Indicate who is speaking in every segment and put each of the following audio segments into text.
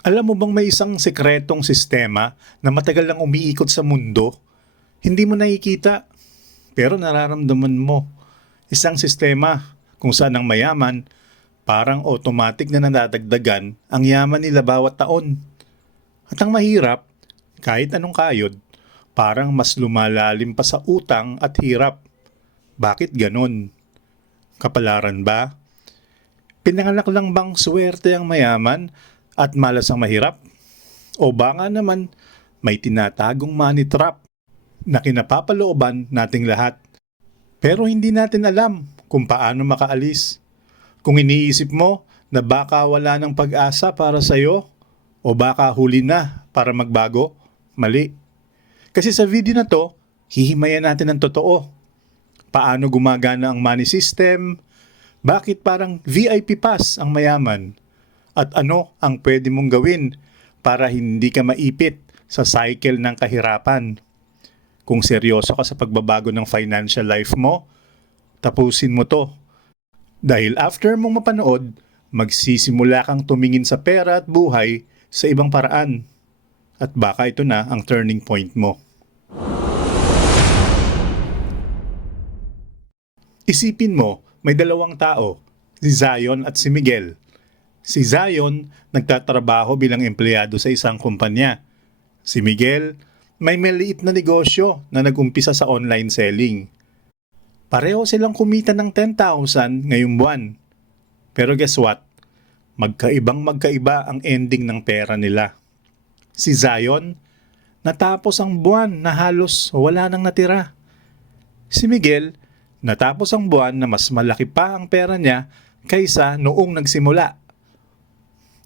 Speaker 1: Alam mo bang may isang sekretong sistema na matagal lang umiikot sa mundo? Hindi mo nakikita, pero nararamdaman mo. Isang sistema kung saan ang mayaman parang automatic na nadadagdagan ang yaman nila bawat taon. At ang mahirap, kahit anong kayod, parang mas lumalalim pa sa utang at hirap. Bakit ganon? Kapalaran ba? Pinanganak lang bang swerte ang mayaman at malas ang mahirap? O baka naman may tinatagong money trap na kinapapalooban nating lahat. Pero hindi natin alam kung paano makaalis. Kung iniisip mo na baka wala ng pag-asa para sa'yo o baka huli na para magbago, mali. Kasi sa video na to, hihimayan natin ang totoo. Paano gumagana ang money system, bakit parang VIP pass ang mayaman? At ano ang pwede mong gawin para hindi ka maipit sa cycle ng kahirapan? Kung seryoso ka sa pagbabago ng financial life mo, tapusin mo to. Dahil after mong mapanood, magsisimula kang tumingin sa pera at buhay sa ibang paraan. At baka ito na ang turning point mo. Isipin mo, may dalawang tao, si Zion at si Miguel. Si Zion, nagtatrabaho bilang empleyado sa isang kumpanya. Si Miguel, may maliit na negosyo na nagumpisa sa online selling. Pareho silang kumita ng 10,000 ngayong buwan. Pero guess what? Magkaibang magkaiba ang ending ng pera nila. Si Zion, natapos ang buwan na halos wala nang natira. Si Miguel, natapos ang buwan na mas malaki pa ang pera niya kaysa noong nagsimula.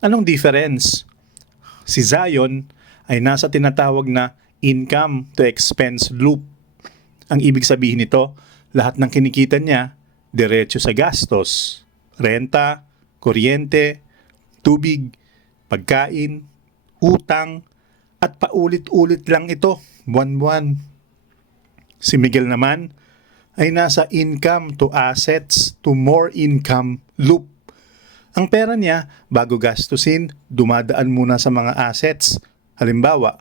Speaker 1: Anong difference? Si Zion ay nasa tinatawag na income to expense loop. Ang ibig sabihin nito, lahat ng kinikita niya diretso sa gastos, renta, kuryente, tubig, pagkain, utang, at paulit-ulit lang ito buwan-buwan. Si Miguel naman ay nasa income to assets to more income loop. Ang pera niya, bago gastusin, dumadaan muna sa mga assets. Halimbawa,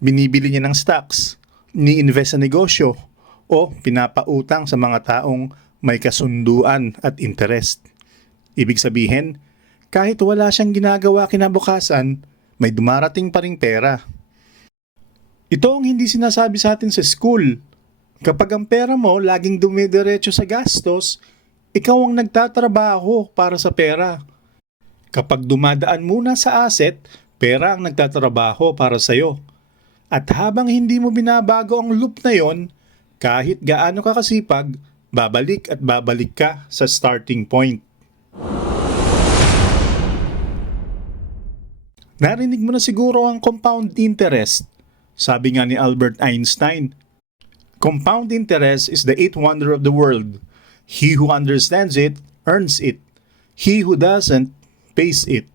Speaker 1: binibili niya ng stocks, ni-invest sa negosyo, o pinapautang sa mga taong may kasunduan at interest. Ibig sabihin, kahit wala siyang ginagawa kinabukasan, may dumarating pa ring pera. Ito ang hindi sinasabi sa atin sa school. Kapag ang pera mo laging dumidiretso sa gastos, ikaw ang nagtatrabaho para sa pera. Kapag dumadaan muna sa asset, pera ang nagtatrabaho para sa'yo. At habang hindi mo binabago ang loop na yon, kahit gaano ka kasipag, babalik at babalik ka sa starting point. Narinig mo na siguro ang compound interest. Sabi nga ni Albert Einstein, Compound interest is the eighth wonder of the world. He who understands it, earns it. He who doesn't, pays it.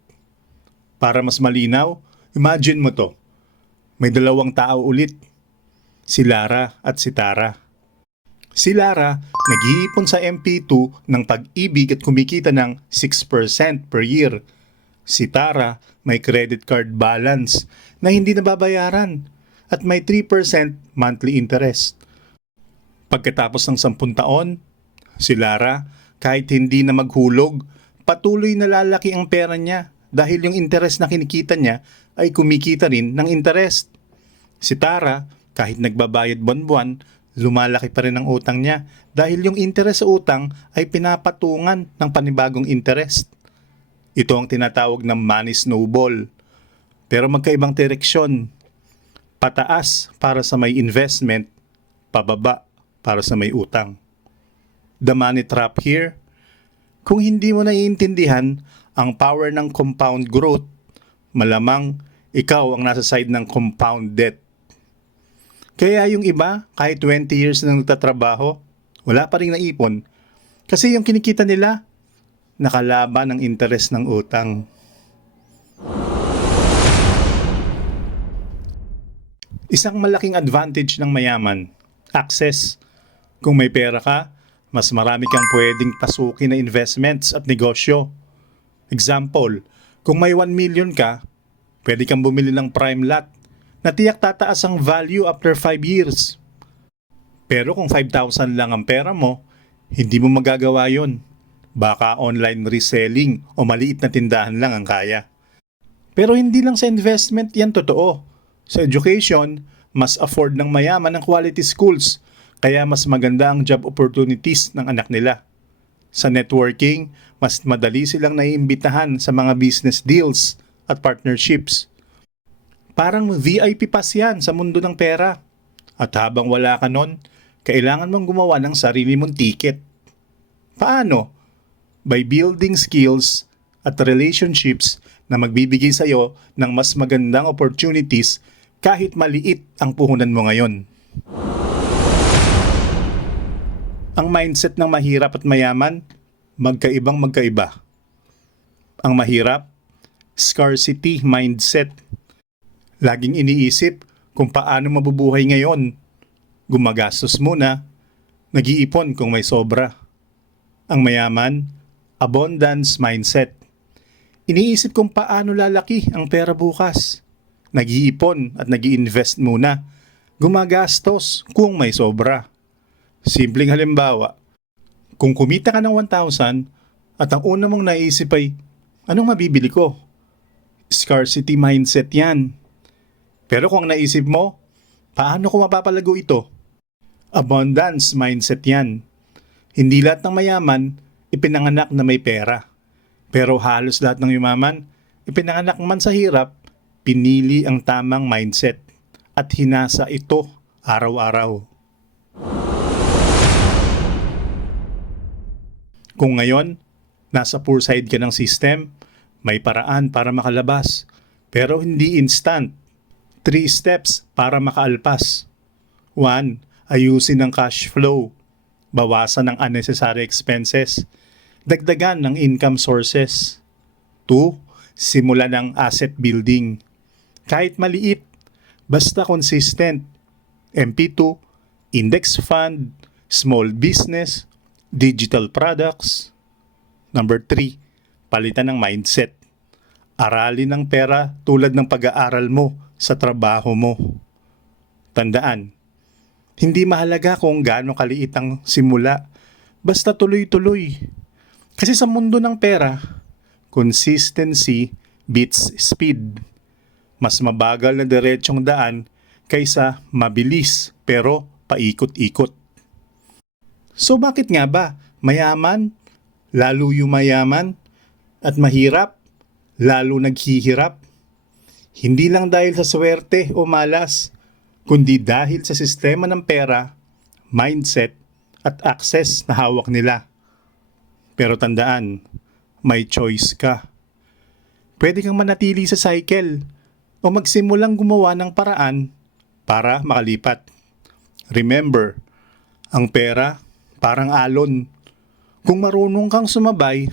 Speaker 1: Para mas malinaw, imagine mo to. May dalawang tao ulit. Si Lara at si Tara. Si Lara, nag-iipon sa MP2 ng pag-ibig at kumikita ng 6% per year. Si Tara, may credit card balance na hindi nababayaran at may 3% monthly interest. Pagkatapos ng 10 taon, si Lara, kahit hindi na maghulog, patuloy na lalaki ang pera niya dahil yung interest na kinikita niya ay kumikita rin ng interest. Si Tara, kahit nagbabayad buwan-buwan, lumalaki pa rin ang utang niya dahil yung interest sa utang ay pinapatungan ng panibagong interest. Ito ang tinatawag na money snowball. Pero magkaibang direksyon. Pataas para sa may investment, pababa para sa may utang. The money trap here, kung hindi mo naiintindihan ang power ng compound growth, malamang ikaw ang nasa side ng compound debt. Kaya yung iba, kahit 20 years na nagtatrabaho, wala pa rin naipon. Kasi yung kinikita nila, nakalaban ng interes ng utang. Isang malaking advantage ng mayaman, access. Kung may pera ka, mas marami kang pwedeng pasukin na investments at negosyo. Example, kung may 1 million ka, Pwede kang bumili ng prime lot na tiyak tataas ang value after 5 years. Pero kung 5,000 lang ang pera mo, hindi mo magagawa yon. Baka online reselling o maliit na tindahan lang ang kaya. Pero hindi lang sa investment yan totoo. Sa education, mas afford ng mayaman ang quality schools, kaya mas maganda ang job opportunities ng anak nila. Sa networking, mas madali silang naiimbitahan sa mga business deals at partnerships. Parang VIP pass yan sa mundo ng pera. At habang wala ka nun, kailangan mong gumawa ng sarili mong ticket. Paano? By building skills at relationships na magbibigay sa iyo ng mas magandang opportunities kahit maliit ang puhunan mo ngayon. Ang mindset ng mahirap at mayaman, magkaibang magkaiba. Ang mahirap, scarcity mindset. Laging iniisip kung paano mabubuhay ngayon. Gumagastos muna, nag-iipon kung may sobra. Ang mayaman, abundance mindset. Iniisip kung paano lalaki ang pera bukas. Nag-iipon at nag invest muna. Gumagastos kung may sobra. Simpleng halimbawa, kung kumita ka ng 1,000 at ang una mong naisip ay, anong mabibili ko? Scarcity mindset yan. Pero kung naisip mo, paano ko mapapalago ito? Abundance mindset yan. Hindi lahat ng mayaman ipinanganak na may pera. Pero halos lahat ng yumaman, ipinanganak man sa hirap, pinili ang tamang mindset at hinasa ito araw-araw. Kung ngayon, nasa poor side ka ng system, may paraan para makalabas. Pero hindi instant. Three steps para makaalpas. 1. Ayusin ang cash flow. Bawasan ang unnecessary expenses. Dagdagan ng income sources. 2. Simulan ng asset building. Kahit maliit, basta consistent. MP2, index fund, small business, digital products. Number 3, palitan ng mindset. Aralin ng pera tulad ng pag-aaral mo sa trabaho mo. Tandaan, hindi mahalaga kung gaano kaliit ang simula, basta tuloy-tuloy. Kasi sa mundo ng pera, consistency beats speed. Mas mabagal na diretsong daan kaysa mabilis pero paikot-ikot. So bakit nga ba mayaman, lalo yumayaman, at mahirap, lalo naghihirap? Hindi lang dahil sa swerte o malas, kundi dahil sa sistema ng pera, mindset, at access na hawak nila. Pero tandaan, may choice ka. Pwede kang manatili sa cycle o magsimulang gumawa ng paraan para makalipat. Remember, ang pera parang alon. Kung marunong kang sumabay,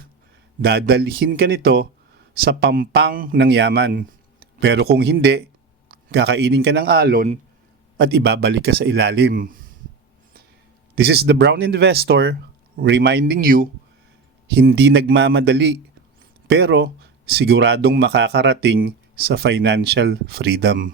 Speaker 1: dadalhin ka nito sa pampang ng yaman. Pero kung hindi, kakainin ka ng alon at ibabalik ka sa ilalim. This is the Brown Investor reminding you, hindi nagmamadali, pero siguradong makakarating sa financial freedom.